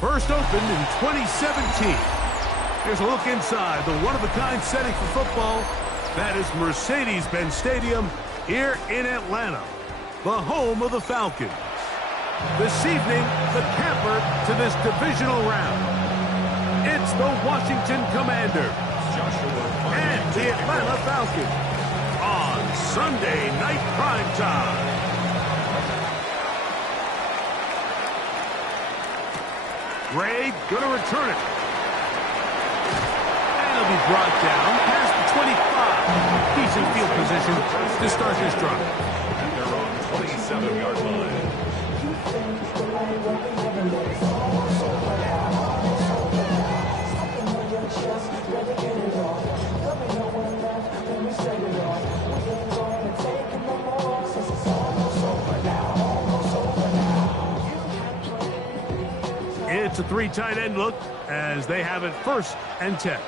First opened in 2017. Here's a look inside the one-of-a-kind setting for football. That is Mercedes-Benz Stadium here in Atlanta, the home of the Falcons. This evening, the camper to this divisional round. It's the Washington Commanders and the Atlanta Falcons on Sunday Night Primetime. Gray gonna return it. And it'll be brought down past the 25. Decent field position to start this drive. At their own 27-yard line. It's a three tight end look as they have it 1st and 10.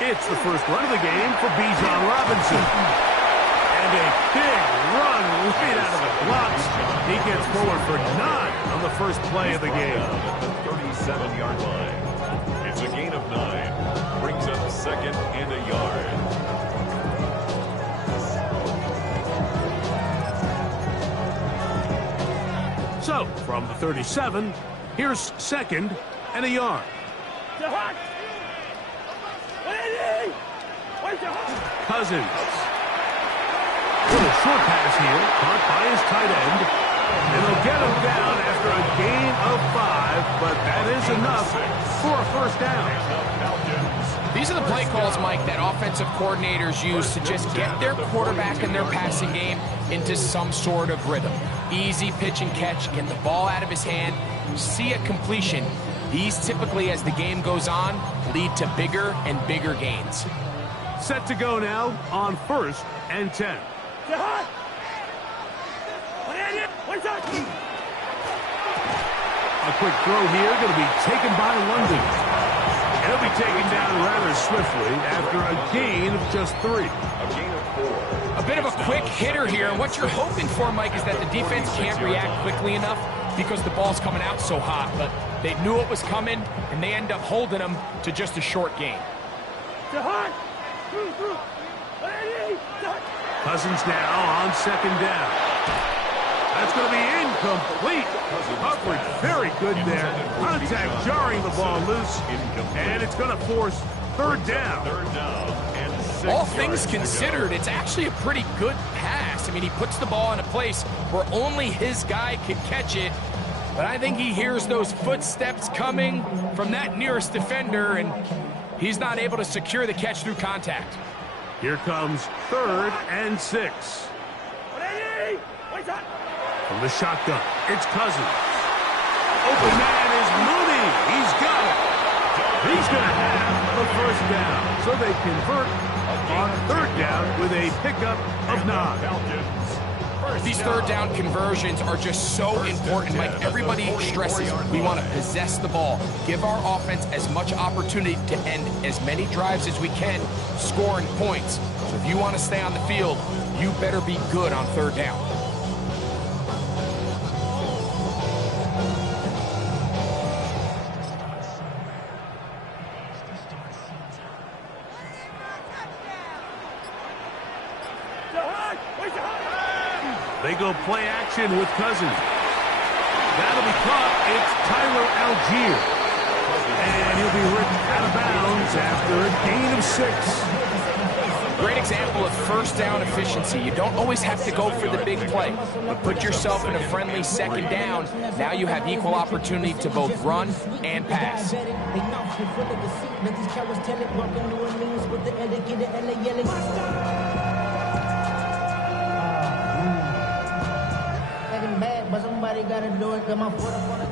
It's the first run of the game for Bijan Robinson. And a big run right out of the blocks. He gets forward for 9 on the first play of the game. At the 37-yard line. It's a gain of 9. Brings up 2nd and a yard. So, from the 37, here's 2nd and a yard. Cousins. Little short pass here, caught by his tight end. And they'll get him down after a gain of 5, but that is enough for a first down. These are the play calls, Mike, that offensive coordinators use to just get their quarterback and their passing game into some sort of rhythm. Easy pitch and catch, get the ball out of his hand, see a completion. These typically, as the game goes on, lead to bigger and bigger gains. Set to go now on 1st and 10. A quick throw here, going to be taken by London. He'll be taken down rather swiftly after a gain of just 3. A gain of 4. A bit of a quick hitter here, and what you're hoping for, Mike, is that the defense can't react quickly enough because the ball's coming out so hot, but they knew it was coming, and they end up holding them to just a short gain. Cousins now on 2nd down. That's going to be incomplete. Coverage very good there. Contact jarring the ball loose, and it's going to force 3rd down. 3rd down and 6 All things yards considered, it's actually a pretty good pass. I mean, he puts the ball in a place where only his guy can catch it, but I think he hears those footsteps coming from that nearest defender, and he's not able to secure the catch through contact. Here comes 3rd and 6. From the shotgun, it's Cousins. Open man is Mooney. He's got it. He's going to have the first down. So they convert on 3rd down with a pickup of 9. These 3rd down conversions are just so important. Like everybody stresses, we want to possess the ball, give our offense as much opportunity to end as many drives as we can, scoring points. So if you want to stay on the field, you better be good on 3rd down. They go play action with Cousins. That'll be caught. It's Tyler Algier. And he'll be ripped out of bounds after a gain of 6. Great example of 1st down efficiency. You don't always have to go for the big play, but put yourself in a friendly 2nd down. Now you have equal opportunity to both run and pass.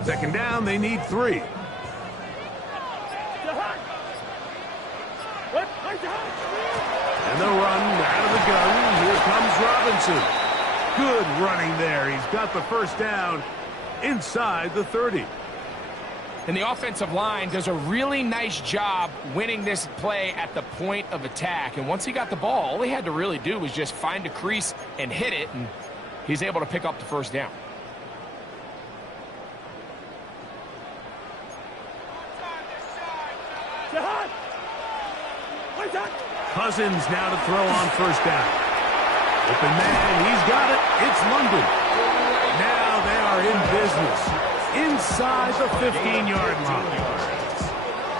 Second down, they need 3. And they'll run out of the gun. Here comes Robinson. Good running there. He's got the first down inside the 30. And the offensive line does a really nice job winning this play at the point of attack. And once he got the ball, all he had to really do was just find a crease and hit it, and he's able to pick up the first down. Cousins now to throw on first down. Open man, he's got it. It's London. Now they are in business inside the 15-yard line.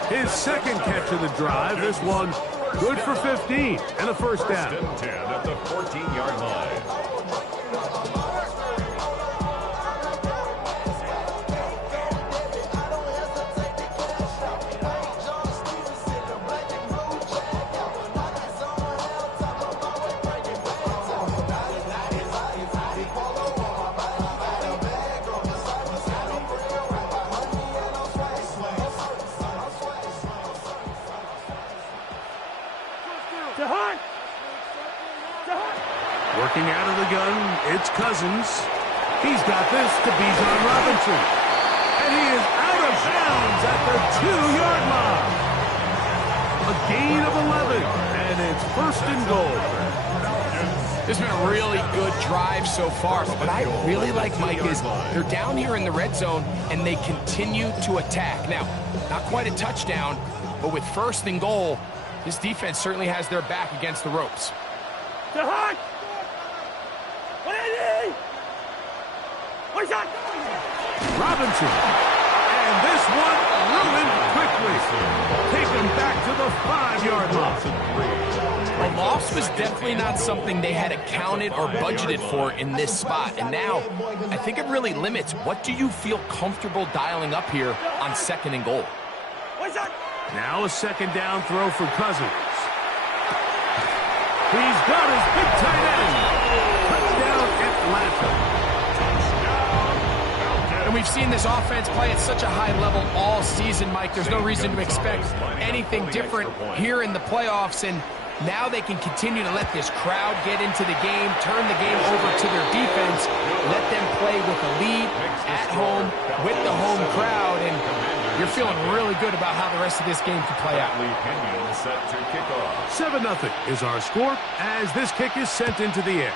His second catch of the drive. This one good for 15 and a first down. 10 at the 14-yard line. Working out of the gun, it's Cousins. He's got this to Bijan Robinson. And he is out of bounds at the 2-yard line. A gain of 11, and it's first and goal. This has been a really good drive so far. What I really like, Mike, is they're down here in the red zone, and they continue to attack. Now, not quite a touchdown, but with first and goal, this defense certainly has their back against the ropes. Robinson. And this one ruined quickly. Taken back to the 5-yard line. A loss was definitely not something they had accounted or budgeted for in this spot. And now, I think it really limits what do you feel comfortable dialing up here on second and goal. Now a second down throw for Cousins. He's got his big tight end. Touchdown Atlanta. And we've seen this offense play at such a high level all season, Mike. There's no reason to expect anything different here in the playoffs. And now they can continue to let this crowd get into the game, turn the game over to their defense, let them play with a lead at home with the home crowd. And you're feeling really good about how the rest of this game can play out. 7-0 is our score as this kick is sent into the air.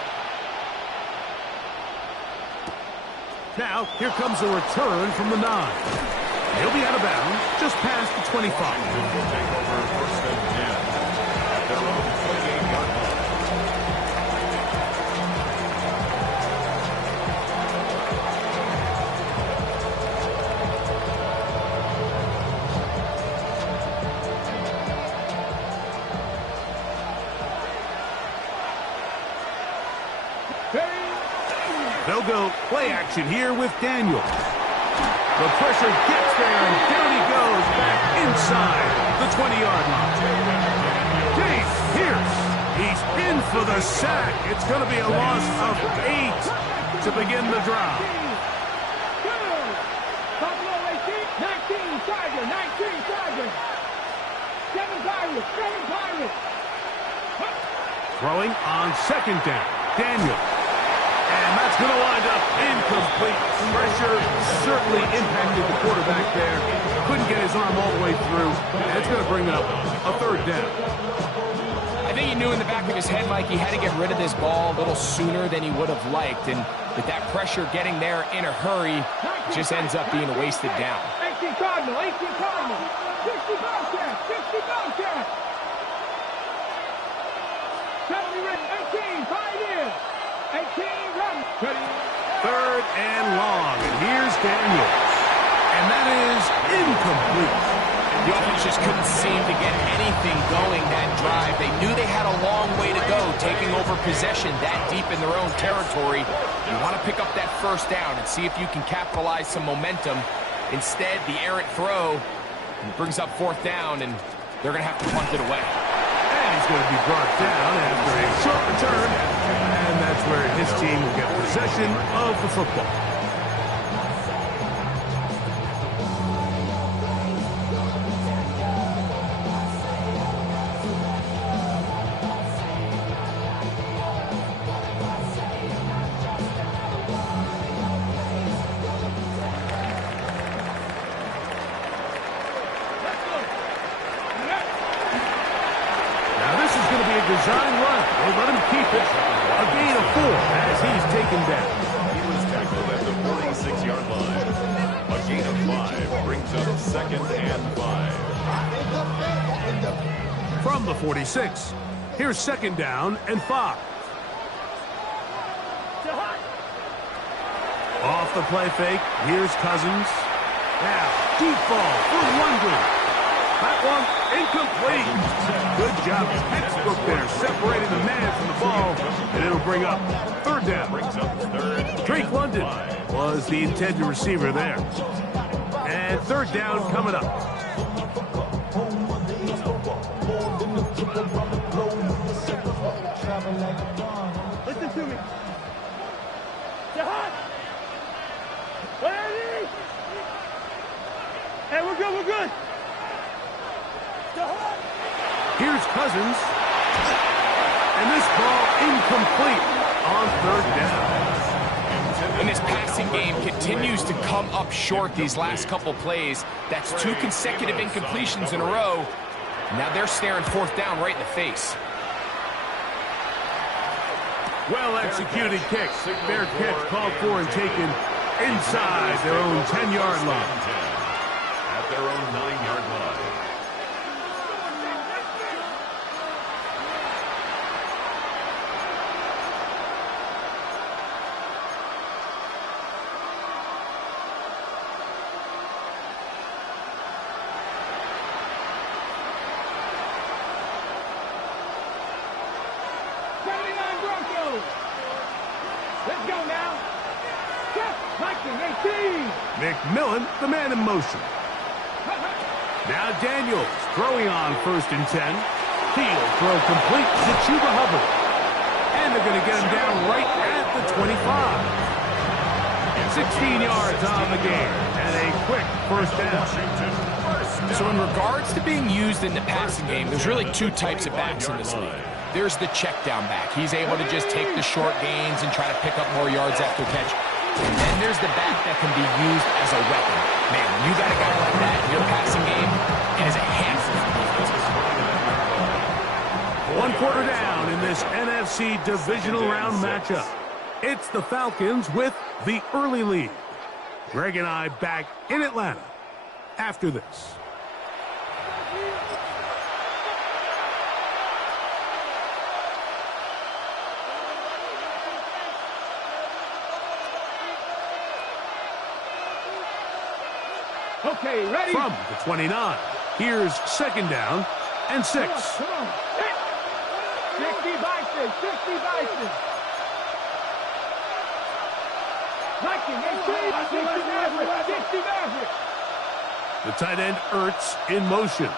Now, here comes a return from the 9. He'll be out of bounds just past the 25. Take over first and 10 at their own 28-yard line. They'll go play action here with Daniel. The pressure gets there, and down he goes back inside the 20-yard line. James Pierce, he's in for the sack. It's going to be a loss of 8 to begin the drive. Throwing on second down, Daniel. And that's going to wind up incomplete. Pressure certainly impacted the quarterback there. Couldn't get his arm all the way through. And it's going to bring up a third down. I think he knew in the back of his head, Mike, he had to get rid of this ball a little sooner than he would have liked. And with that pressure getting there in a hurry, it just ends up being a wasted down. 18 Cardinal, 18 Cardinal, 60 Bobcat, 60 Bobcat. 70 Rick, 18, pioneer. 18, run. Third and long. And here's Daniels. And that is incomplete. The offense just couldn't seem to get anything going that drive. They knew they had a long way to go, taking over possession that deep in their own territory. You want to pick up that first down and see if you can capitalize some momentum. Instead, the errant throw brings up fourth down, and they're going to have to punt it away. And he's going to be brought down after a short return. And that's where his team will get possession of the football. Design run. They let him keep it. A gain of 4 as he's taken down. He was tackled at the 46-yard line. A gain of 5 brings up second and 5. From the 46, here's 2nd down and 5. Off the play fake, here's Cousins. Now, deep ball for London. That one incomplete. Good job, textbook there, separating the man from the ball, and it'll bring up 3rd down. Drake London was the intended receiver there. And 3rd down coming up. Listen to me. Jahan! Ready? Hey, we're good, we're good. Jahan! Here's Cousins. And this ball incomplete on 3rd down. And this passing game continues to come up short these last couple plays. That's 2 consecutive incompletions in a row. Now they're staring 4th down right in the face. Well-executed kick. Fair catch called for and taken inside their own 10-yard line. At their own 9-yard line. Let's go now. Check. 19, 18. McMillan, the man in motion. Now Daniels throwing on 1st and 10. Field throw complete to Chuba Hubbard. And they're going to get him down right at the 25. 16 yards on the game. And a quick 1st down. So in regards to being used in the passing game, there's really 2 types of backs in this league. There's the check down back. He's able to just take the short gains and try to pick up more yards after catch. And then there's the back that can be used as a weapon. Man, when you got a guy like that in your passing game, it is a handful for defenses. 1 quarter down in this NFC divisional round matchup. It's the Falcons with the early lead. Greg and I back in Atlanta after this. Okay, ready? From the 29, here's 2nd down and 6. Come on. 60 Bison, 60 Bison. 19, 18, 60 Maverick, 60 Maverick. The tight end Ertz in motion.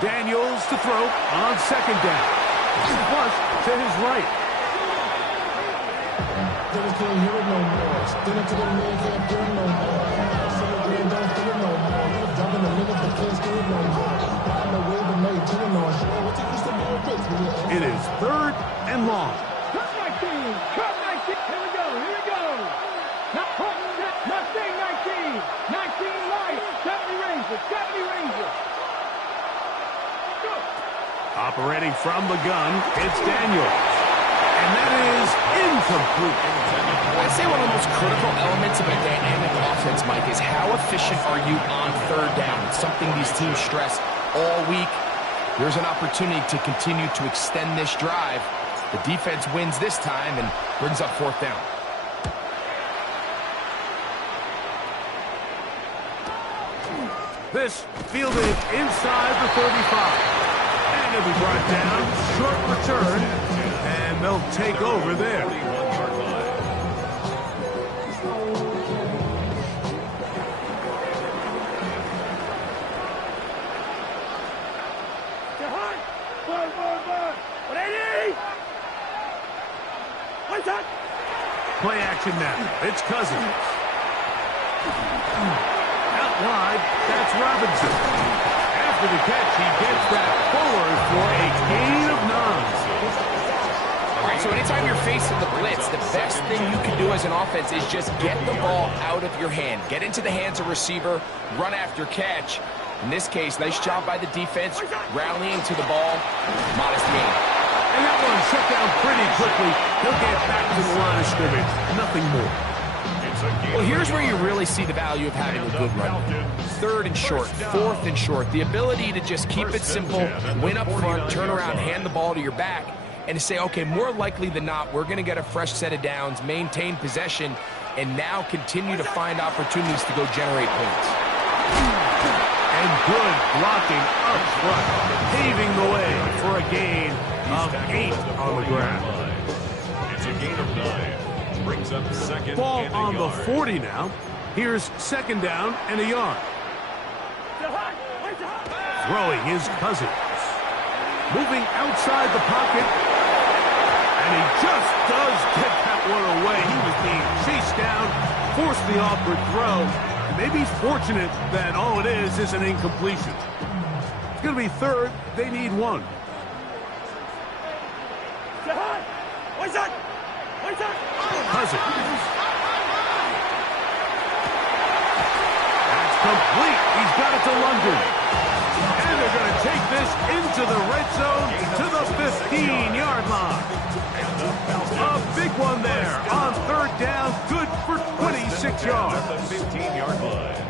Daniels to throw on 2nd down. Flush to his right. Still can't hear it no more. Still to the man can't do it no more. Still again don't do it no more. Jump in the middle but can't do it no more. Find a way to make it on shore. What you used to be a bitch when you It is 3rd and long. Cut 19, cut 19. Here we go, here we go. Not Mustang 19, 19 light, 70 Ranger, 70 Ranger. Go. Operating from the gun, it's Daniels. And that is incomplete. I'd say one of the most critical elements of a dynamic offense, Mike, is how efficient are you on 3rd down? It's something these teams stress all week. There's an opportunity to continue to extend this drive. The defense wins this time and brings up 4th down. This fielded inside the 35. And it'll be brought down. Short return. And they'll take over there. 41-yard line. Jahan, forward. 180. One touch. Play action now. It's Cousins. Out wide, that's Robinson. After the catch, he gets that forward for a gain of 9. All right, so anytime you're facing the blitz, the best thing you can do as an offense is just get the ball out of your hand. Get into the hands of receiver, run after catch. In this case, nice job by the defense, rallying to the ball. Modest gain. And that one shut down pretty quickly. He'll get back to the line of scrimmage. Nothing more. It's Well, here's where you really see the value of having a good run. 3rd and short, 4th and short. The ability to just keep it simple, win up front, turn around, hand the ball to your back, and to say, okay, more likely than not, we're going to get a fresh set of downs, maintain possession, and now continue to find opportunities to go generate points. And good blocking up front, paving the way for a gain of 8 on the ground. It's a gain of 9. Brings up 2nd Ball and a on the yard. 40 now. Here's 2nd down and a yard. Throwing his Cousins. Moving outside the pocket. And he just does get that one away. He was being chased down, forced the awkward throw. And maybe he's fortunate that all it is an incompletion. It's going to be 3rd. They need 1. Cousins. That's complete. He's got it to London. And they're going to take this into the red zone to the 15-yard line. A big one there on 3rd down. Good for 26 yards. At the 15-yard line.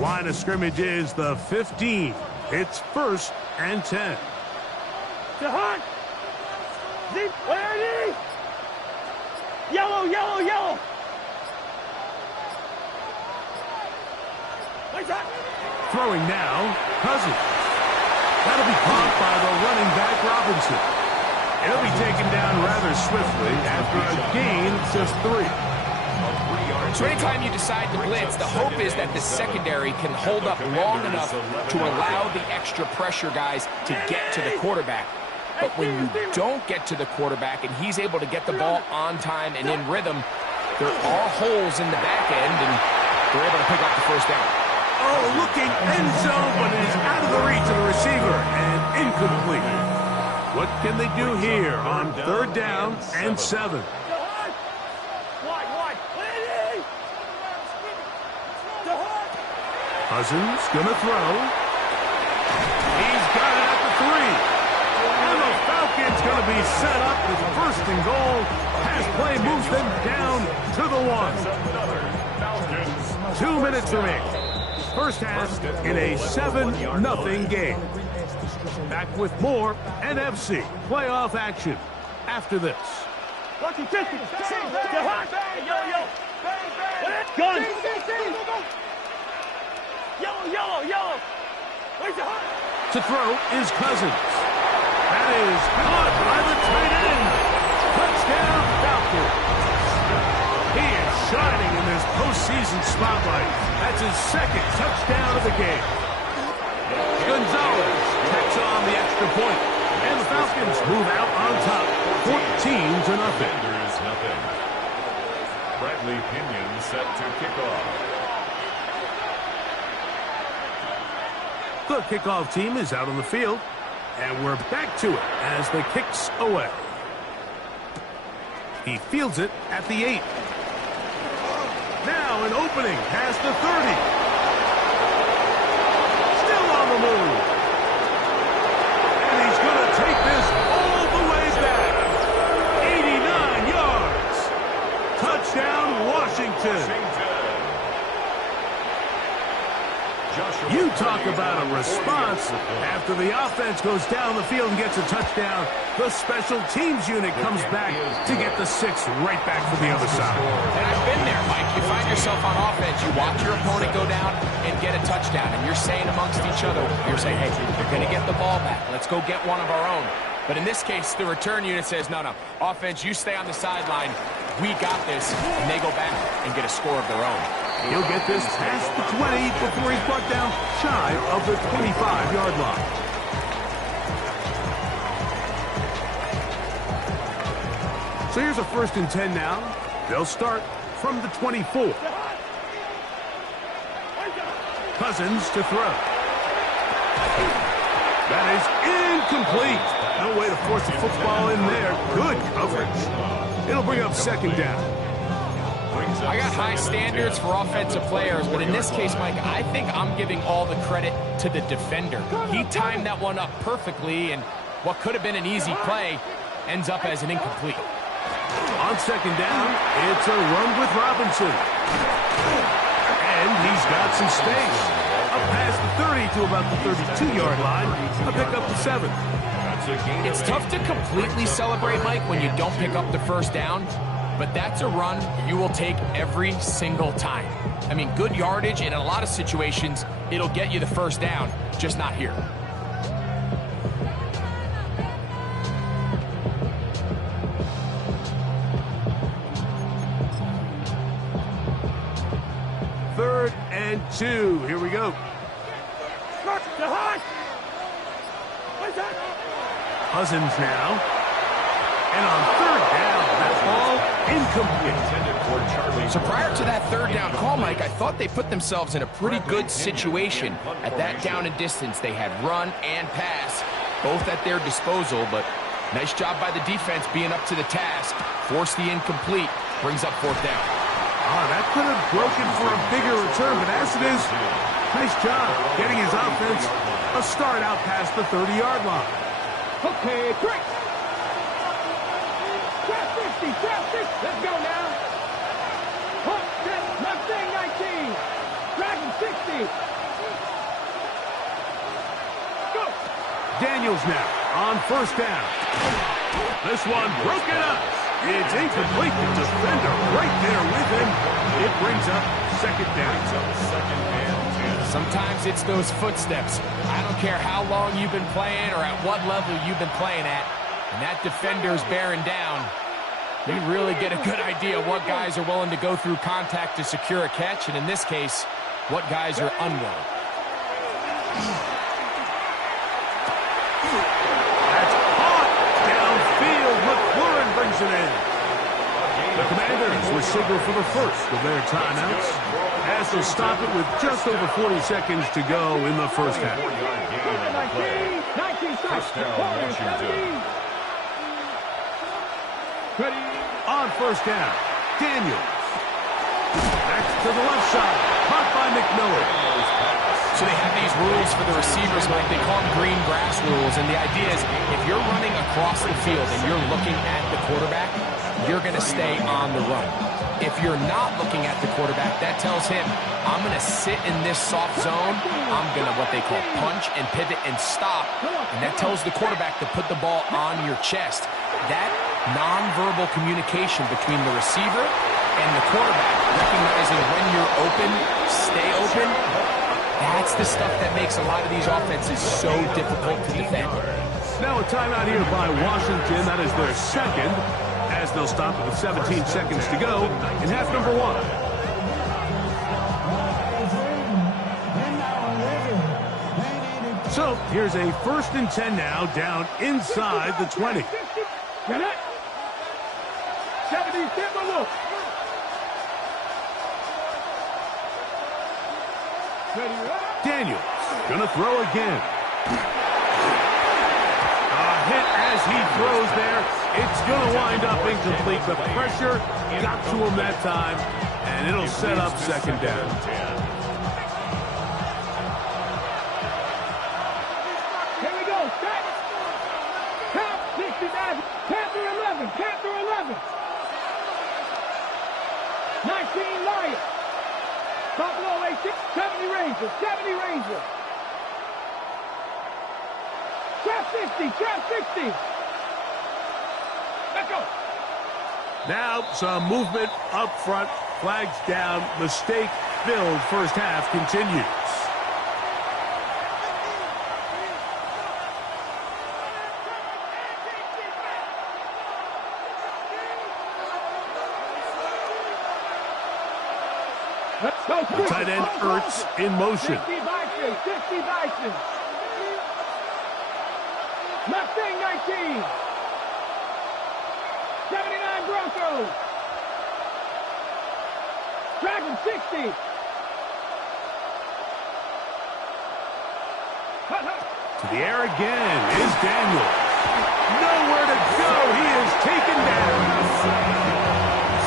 Line of scrimmage is the 15. It's 1st and 10. Yellow, yellow, yellow. Throwing now, Cousins. That'll be caught by the running back Robinson. It'll be taken down rather swiftly after a gain of just 3. So anytime you decide to blitz, the hope is that the secondary can hold up long enough to allow the extra pressure guys to get to the quarterback. But when you don't get to the quarterback and he's able to get the ball on time and in rhythm, there are holes in the back end, and they're able to pick up the 1st down. Oh, looking end zone, but it is out of the reach of the receiver and incomplete. What can they do here on 3rd down and 7? Cousins gonna throw. He's got it at the 3. And the Falcons gonna be set up with 1st and goal. Pass play moves them down to the 1. 2 minutes remaining. 1st half in a 7-0 game. Back with more NFC playoff action after this. Gun. Yellow, yellow. To throw is Cousins. That is caught by the tight end. Touchdown, Falcons. He is shining in this postseason spotlight. That's his 2nd touchdown of the game. Gonzalez takes on the extra point. And the Falcons move out on top, 14-0. Bradley Pinion set to kick off. The kickoff team is out on the field, and we're back to it as the kick's away. He fields it at the 8. Now an opening past the 30. Still on the move. And he's going to take this all the way back. 89 yards. Touchdown, Washington. You talk about a response. After the offense goes down the field and gets a touchdown, the special teams unit comes back to get the 6 right back from the other side. And I've been there, Mike. You find yourself on offense, you watch your opponent go down and get a touchdown, and you're saying amongst each other, you're saying, hey, you're going to get the ball back. Let's go get one of our own. But in this case, the return unit says, no, offense, you stay on the sideline. We got this, and they go back and get a score of their own. He'll get this past the 20 before he's brought down shy of the 25-yard line. So here's a 1st and 10 now. They'll start from the 24. Cousins to throw. That is incomplete. No way to force the football in there. Good coverage. It'll bring up 2nd down. I got high standards for offensive players, but in this case, Mike, I think I'm giving all the credit to the defender. He timed that one up perfectly, and what could have been an easy play ends up as an incomplete. On second down, it's a run with Robinson. And he's got some space. Up past the 30 to about the 32-yard line. A pick up the 7. It's tough to completely celebrate, Mike, when you don't pick up the first down, but that's a run you will take every single time. I mean, good yardage, and in a lot of situations, it'll get you the first down, just not here. Third and 2. Here we go. Cousins now. And on third down, that ball incomplete. So prior to that third down call, Mike, I thought they put themselves in a pretty good situation. At that down and distance, they had run and pass, both at their disposal, but nice job by the defense being up to the task. Force the incomplete, brings up fourth down. Oh, that could have broken for a bigger return, but as it is, nice job getting his offense a start out past the 30-yard line. Okay, break. Trap 50, trap 50. Let's go now. Hunt, set, Mustang 19. Dragon 60. Go. Daniels now on first down. This one broken up. It's incomplete. The defender right there with him. It brings up second down. Sometimes it's those footsteps. I don't care how long you've been playing or at what level you've been playing at. And that defender's bearing down. You really get a good idea of what guys are willing to go through contact to secure a catch, and in this case, what guys are unwilling. That's caught downfield. McLaurin brings it in. The Commanders will signal for the first of their timeouts as they'll stop it with just over 40 seconds to go in the first half. 19 starts. Ready. On first down, Daniels. Back to the left side. Caught by McMillan. So they have these rules for the receivers, Mike. They call them green grass rules. And the idea is if you're running across the field and you're looking at the quarterback, you're going to stay on the run. If you're not looking at the quarterback, that tells him, I'm going to sit in this soft zone. I'm going to what they call punch and pivot and stop. And that tells the quarterback to put the ball on your chest. That nonverbal communication between the receiver and the quarterback, recognizing when you're open, stay open, that's the stuff that makes a lot of these offenses so difficult to defend. Now a timeout here by Washington. That is their second, as they'll stop it with 17 seconds to go in half number 1. So here's a 1st and 10 now, down inside the 20. 70, Daniels gonna throw again. A hit as he throws there. It's gonna wind up incomplete. The pressure got to him that time, and it'll set up second down. Here we go. Set. Count 69. Panther 11. Panther 11. 19 Lions. Buffalo 86. 70 Rangers. 70 Rangers. Trap 60. Trap 60. Let's go. Now some movement up front. Flags down. Mistake-filled first half continues. The tight end Ertz in motion. 50 Bison. 50 Bison. Mustang 19. 79 Broncos. Dragon 60. To the air again is Daniels. Nowhere to go. He is taken down.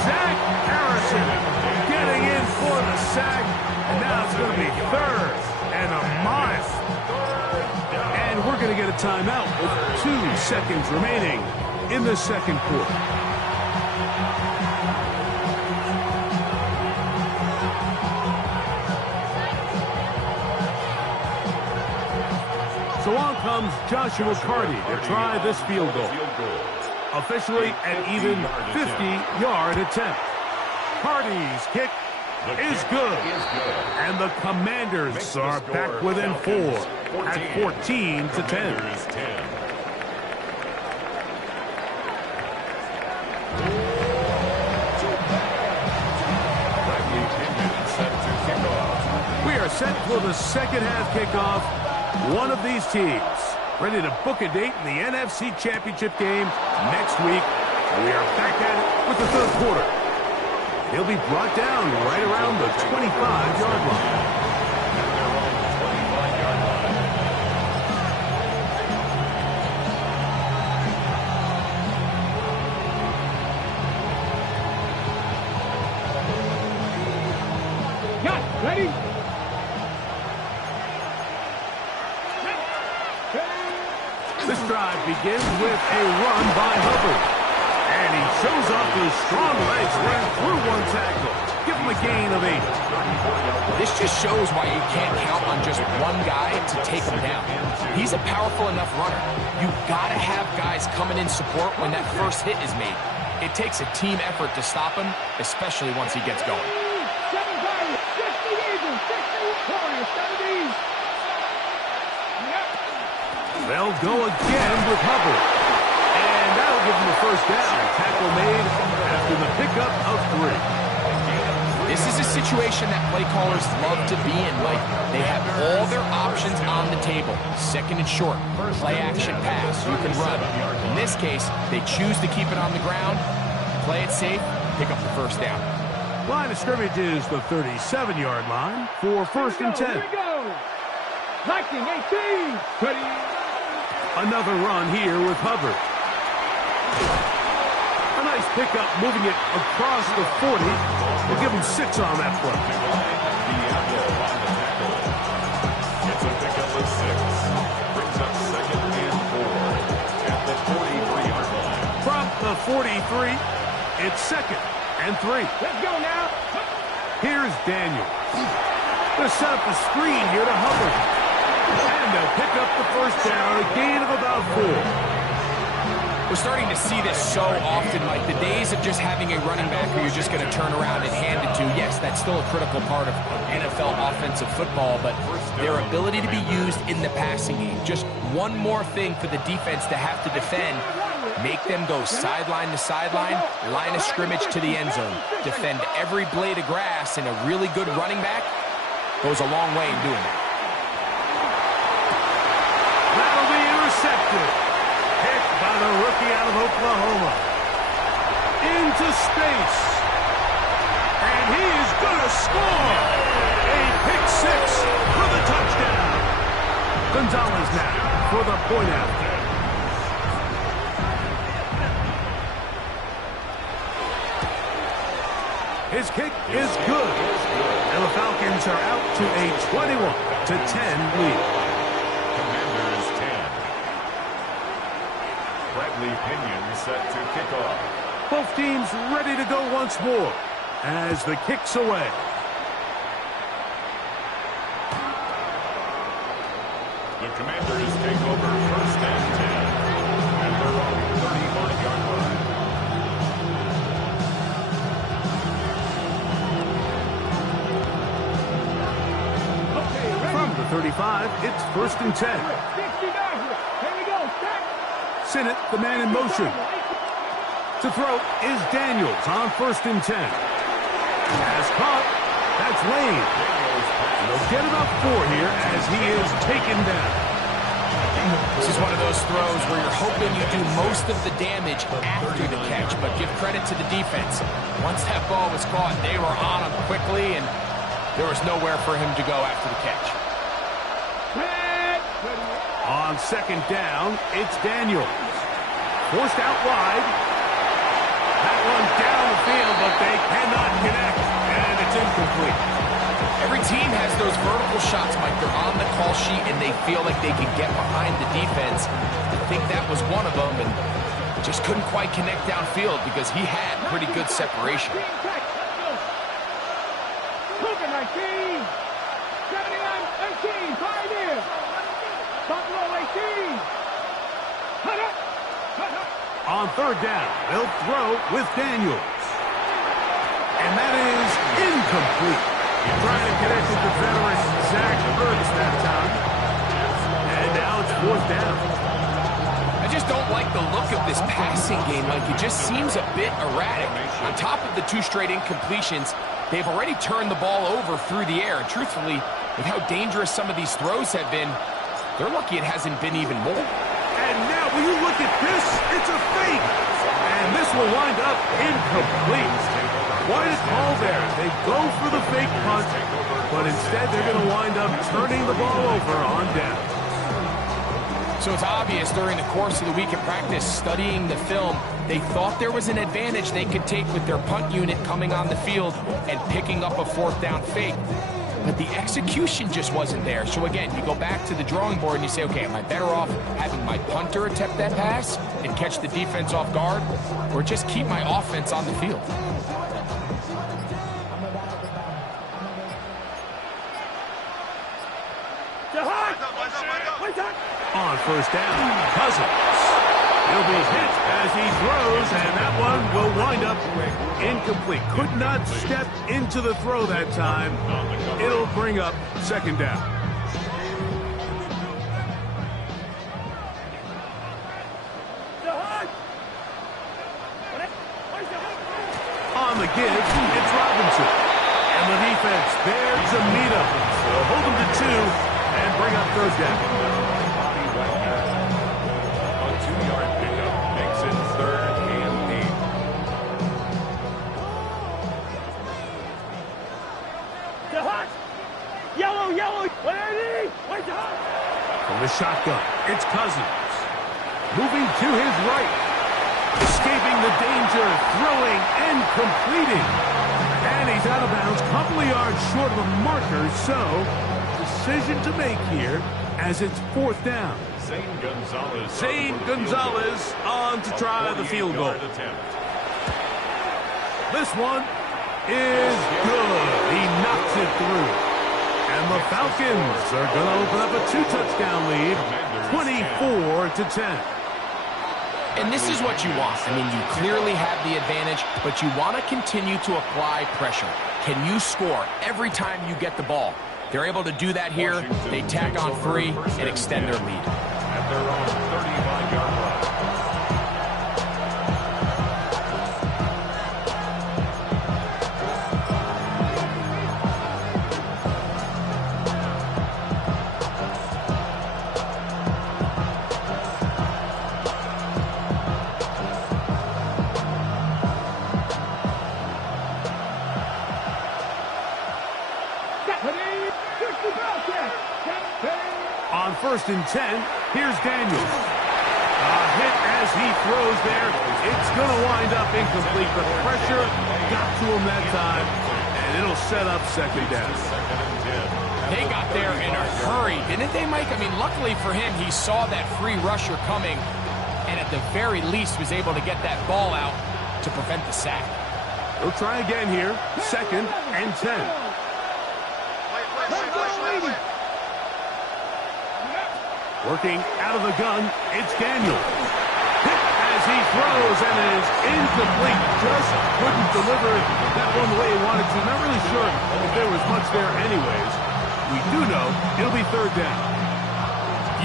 Zach Harrison going to get a timeout with 2 seconds remaining in the second quarter. So on comes Joshua Carty to try this field goal. Officially an even 50-yard attempt. Carty's kick is good. And the Commanders are back within 4 at 14-10. We are set for the second half kickoff. One of these teams ready to book a date in the NFC Championship game next week. We are back at it with the third quarter. He'll be brought down right around the 25-yard line. Yeah, ready? This drive begins with a run by Hubbard. And he shows off his strong legs running through one tackle. Give him a gain of 8. This just shows why you can't count on just one guy to take him down. He's a powerful enough runner. You've got to have guys coming in support when that first hit is made. It takes a team effort to stop him, especially once he gets going. 7 guys, 60 Eagles, 60 Warriors, 70. They'll go again with Hubbard. And that'll give him the first down. Tackle made after the pickup of 3. This is a situation that play callers love to be in, Mike. They have all their options on the table. Second and short, play action pass, you can run. In this case, they choose to keep it on the ground, play it safe, pick up the first down. Line of scrimmage is the 37-yard line for first and 10. Here we go. Liking 18. Ready. Another run here with Hubbard. A nice pickup moving it across the 40. We'll give him 6 on that play. It's a pickup of 6. Brings up second and 4 at the 43-yard line. From the 43, it's second and 3. Let's go now. Here's Daniel. They'll set up a screen here to Hubbard. And they'll pick up the first down, a gain of about 4. We're starting to see this so often, like the days of just having a running back who you're just going to turn around and hand it to. Yes, that's still a critical part of NFL offensive football, but their ability to be used in the passing game. Just one more thing for the defense to have to defend. Make them go sideline to sideline, line of scrimmage to the end zone. Defend every blade of grass, and a really good running back goes a long way in doing that. That'll be intercepted. Hit by the rookie out of Oklahoma. Into space. And he is going to score. A pick 6 for the touchdown. Gonzalez now for the point after. His kick is good. And the Falcons are out to a 21-10 lead. Pinion set to kick off. Both teams ready to go once more as the kick's away. The Commanders take over first and 10 at their own 35-yard line. From the 35, it's first and 10. 60 Here we go. Set. Sinnott, the man in motion. To throw is Daniels on first and 10. Has caught. That's Lane. They'll get about 4 here as he is taken down. This is one of those throws where you're hoping you do most of the damage after the catch, but give credit to the defense. Once that ball was caught, they were on him quickly, and there was nowhere for him to go after the catch. On second down, it's Daniels. Forced out wide. That one down the field, but they cannot connect, and it's incomplete. Every team has those vertical shots, Mike. They're on the call sheet, and they feel like they can get behind the defense. I think that was one of them, and just couldn't quite connect downfield because he had pretty good separation. Cougar 19, 79-18, Pioneer. Buffalo 18. On third down, they'll throw with Daniels. And that is incomplete. Trying to connect with the veteran Zach Ertz that time. And now it's fourth down. I just don't like the look of this passing game, Mike. It just seems a bit erratic. On top of the 2 straight incompletions, they've already turned the ball over through the air. And truthfully, with how dangerous some of these throws have been, they're lucky it hasn't been even more. And now, when you look at this, it's a fake. And this will wind up incomplete. Quite a call there. They go for the fake punt, but instead they're going to wind up turning the ball over on down. So it's obvious during the course of the week of practice, studying the film, they thought there was an advantage they could take with their punt unit coming on the field and picking up a fourth down fake. But the execution just wasn't there. So again, you go back to the drawing board and you say, okay, am I better off having my punter attempt that pass and catch the defense off guard, or just keep my offense on the field? On first down, Cousins. He'll be hit as he throws, and that one will wind up incomplete. Could not step into the throw that time. It'll bring up second down. On the give, it's Robinson. And the defense there to meet him. They'll hold him to 2 and bring up third down. From the shotgun, it's Cousins. Moving to his right. Escaping the danger, throwing and completing. And he's out of bounds, a couple of yards short of the marker, so decision to make here as it's fourth down. Zane Gonzalez on to try the field goal. This one is good. He knocks it through. And the Falcons are going to open up a 2-touchdown lead, 24-10. And this is what you want. I mean, you clearly have the advantage, but you want to continue to apply pressure. Can you score every time you get the ball? They're able to do that here. They tack on 3 and extend their lead. At their own 35-yard line. On first and 10, here's Daniels. A hit as he throws there. It's going to wind up incomplete, but pressure got to him that time, and it'll set up second down. They got there in a hurry, didn't they, Mike? I mean, luckily for him, he saw that free rusher coming, and at the very least was able to get that ball out to prevent the sack. They'll try again here, second and 10. Working out of the gun, it's Daniels. Hit as he throws, and it is incomplete. Just couldn't deliver that one the way he wanted to. Not really sure if there was much there anyways. We do know it'll be third down.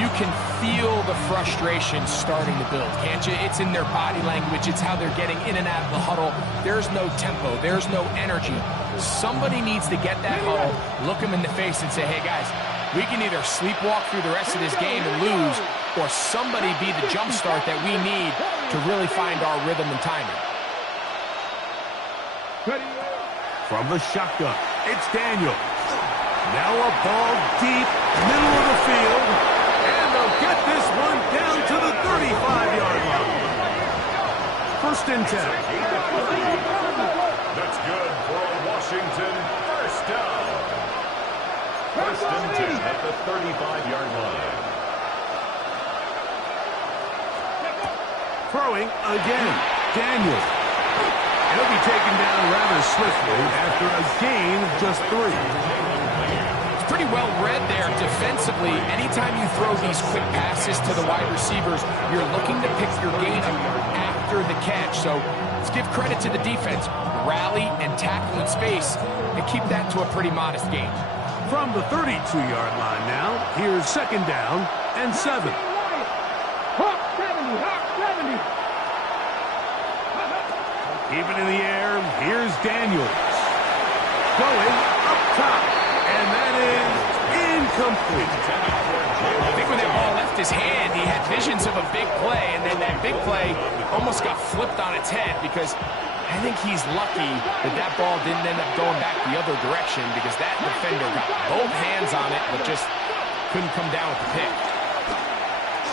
You can feel the frustration starting to build, can't you? It's in their body language. It's how they're getting in and out of the huddle. There's no tempo. There's no energy. Somebody needs to get that huddle, look them in the face and say, hey, guys, we can either sleepwalk through the rest of this game and lose, or somebody be the jump start that we need to really find our rhythm and timing. From the shotgun, it's Daniels. Now a ball deep, middle of the field, and they'll get this one down to the 35-yard line. First and 10. That's good for a Washington first down. First and 10 at the 35-yard line. Throwing again. Daniel. He'll be taken down rather swiftly after a gain of just 3. It's pretty well read there defensively. Anytime you throw these quick passes to the wide receivers, you're looking to pick your gain up after the catch. So let's give credit to the defense. Rally and tackle in space and keep that to a pretty modest gain. From the 32-yard line now, here's second down and 7. Hawk 70, Hawk 70. Even in the air, here's Daniels. Going up top, and that is incomplete. I think when that ball left his hand, he had visions of a big play, and then that big play almost got flipped on its head because I think he's lucky that that ball didn't end up going back the other direction because that defender got both hands on it but just couldn't come down with the pick.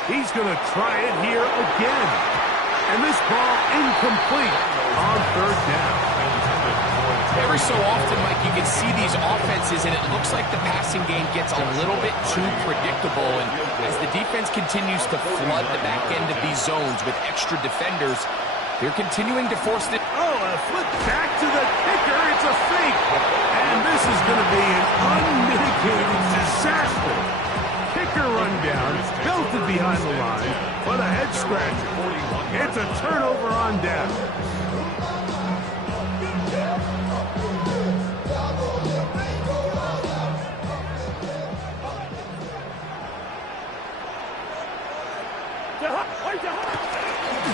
He's going to try it here again. And this ball incomplete on third down. Every so often, Mike, you can see these offenses, and it looks like the passing game gets a little bit too predictable. And as the defense continues to flood the back end of these zones with extra defenders, they're continuing to force it. Oh, a flip back to the kicker. It's a fake. And this is going to be an unmitigated disaster. Kicker run down, belted behind the line, but a head scratcher. It's a turnover on down.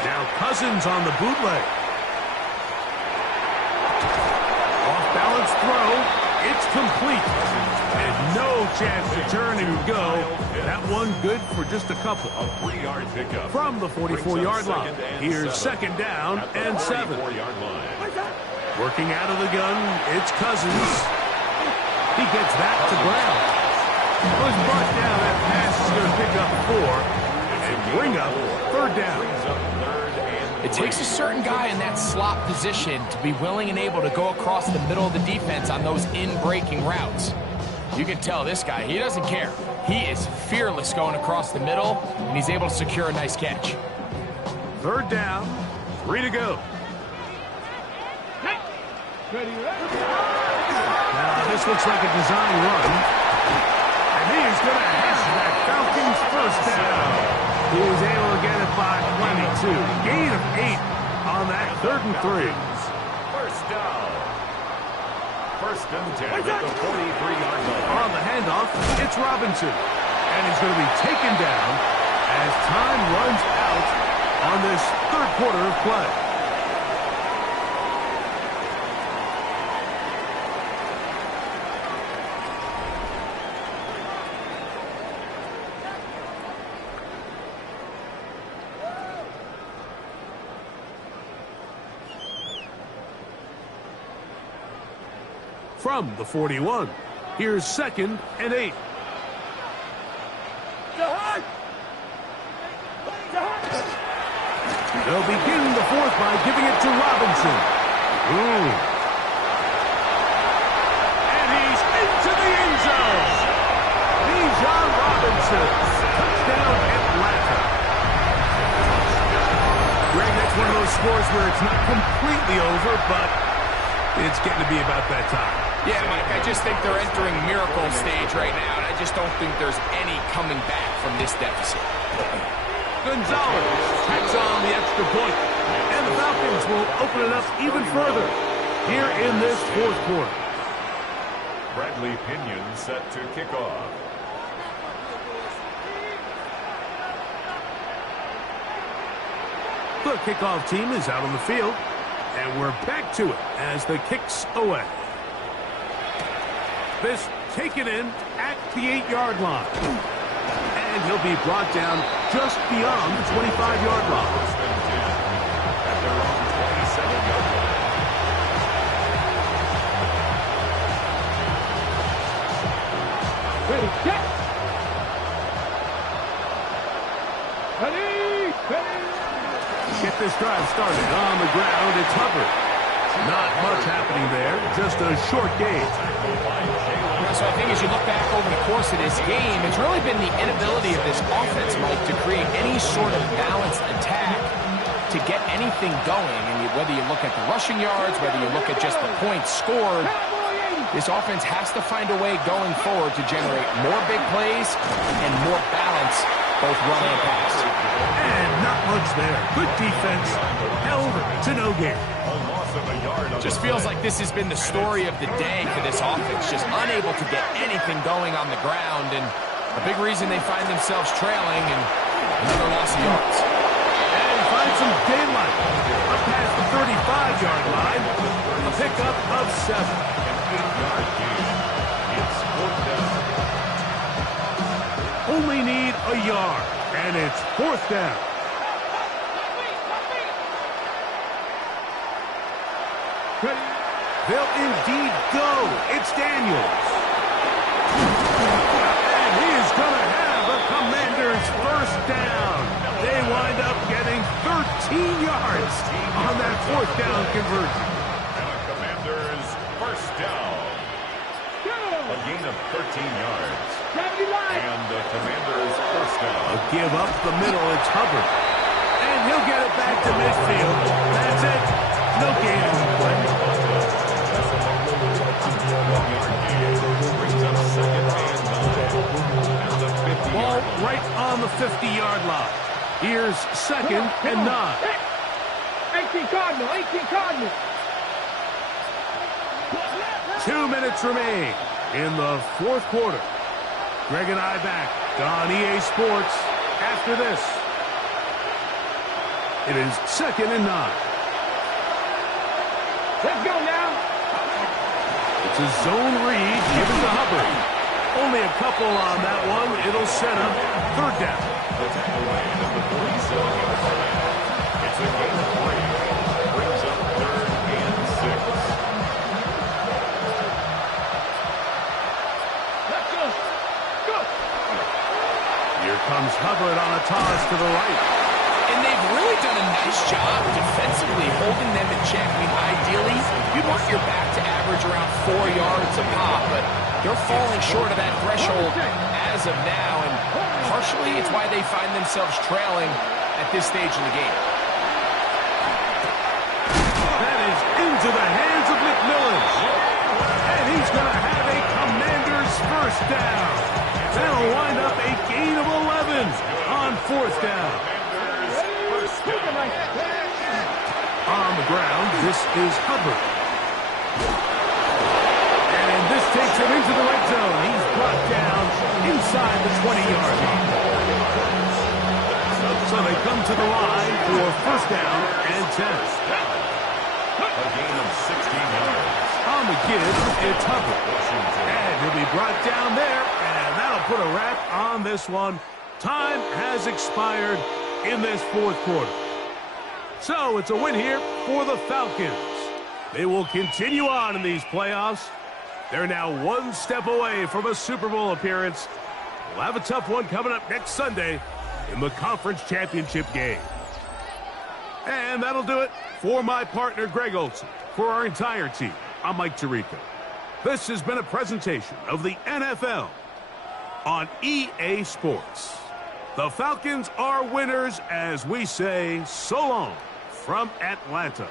Now Cousins on the bootleg. Off-balance throw. It's complete. And no chance to turn and go. That one good for just a couple. A 3-yard pickup. From the 44-yard line, here's second down and 7. Working out of the gun, it's Cousins. He gets that to ground. Was brought down. That pass is going to pick up 4 and bring up third down. It takes a certain guy in that slot position to be willing and able to go across the middle of the defense on those in-breaking routes. You can tell this guy, he doesn't care. He is fearless going across the middle, and he's able to secure a nice catch. Third down, 3 to go. Now, this looks like a design run. And he is going to have that Falcons first down. He was able to get it by 22. Gain of 8 on that 3rd and 3. First down. First and 10 at the 43-yard line. On the handoff, it's Robinson. And he's going to be taken down as time runs out on this 3rd quarter of play. From the 41, here's second and 8. They'll begin the 4th by giving it to Robinson. Ooh. And he's into the end zone. Bijan Robinson. Touchdown Atlanta. Greg, that's one of those scores where it's not completely over, but it's getting to be about that time. Yeah, Mike, I just think they're entering miracle stage right now, and I just don't think there's any coming back from this deficit. Gonzalez tacks on the extra point, and the Falcons will open it up even further here in this 4th quarter. Bradley Pinion set to kick off. The kickoff team is out on the field, and we're back to it as the kick's away. This taken in at the 8-yard line. And he'll be brought down just beyond the 25-yard line. At their own 27-yard line. Ready, get! Ready, ready! Get this drive started on the ground. It's Hubbard. Not much happening there, just a short gain. So I think as you look back over the course of this game, it's really been the inability of this offense, Mike, to create any sort of balanced attack to get anything going. And whether you look at the rushing yards, whether you look at just the points scored, this offense has to find a way going forward to generate more big plays and more balance, both run and pass. And not much there. Good defense, held to no gain. Just feels like this has been the story of the day for this offense, just unable to get anything going on the ground, and a big reason they find themselves trailing and another loss of yards. And find some daylight up past the 35-yard line. A pickup of 7. Only need a yard, and it's 4th down. They'll indeed go. It's Daniels. And he is going to have a Commander's first down. They wind up getting 13 yards on that 4th down conversion. And a Commander's first down. A gain of 13 yards. And the Commander's first down. A give up the middle. It's Hubbard. And he'll get it back to midfield. That's it. No gain on the play. Ball right on the 50-yard line. Here's 2nd and 9. 18 Cardinal, 18 Cardinal. 2 minutes remain in the 4th quarter. Greg and I back on EA Sports after this. It is 2nd and 9. Let's go now. It's a zone read given to Hubbard. Only a couple on that one. It'll set up 3rd down. The tackle away at the 47-yard line. It's a gain of 3. Brings up 3rd and 6. Let's go. Go. Here comes Hubbard on a toss to the right. And they've really done a nice job defensively holding them in check. I mean, ideally, you'd want your back to average around 4 yards a pop, but they're falling short of that threshold as of now, and partially it's why they find themselves trailing at this stage in the game. That is into the hands of McMillan. And he's going to have a Commander's first down. That'll wind up a gain of 11 on 4th down. On the ground, this is Hubbard. And this takes him into the red zone. He's brought down inside the 20-yard line. So they come to the line for 1st down and 10. A gain of 16 yards. On the give, it's Hubbard. And he'll be brought down there, and that'll put a wrap on this one. Time has expired in this 4th quarter. So it's a win here for the Falcons. They will continue on in these playoffs. They're now 1 step away from a Super Bowl appearance. We'll have a tough one coming up next Sunday in the conference championship game. And that'll do it for my partner, Greg Olson. For our entire team, I'm Mike Tirico. This has been a presentation of the NFL on EA Sports. The Falcons are winners as we say so long from Atlanta.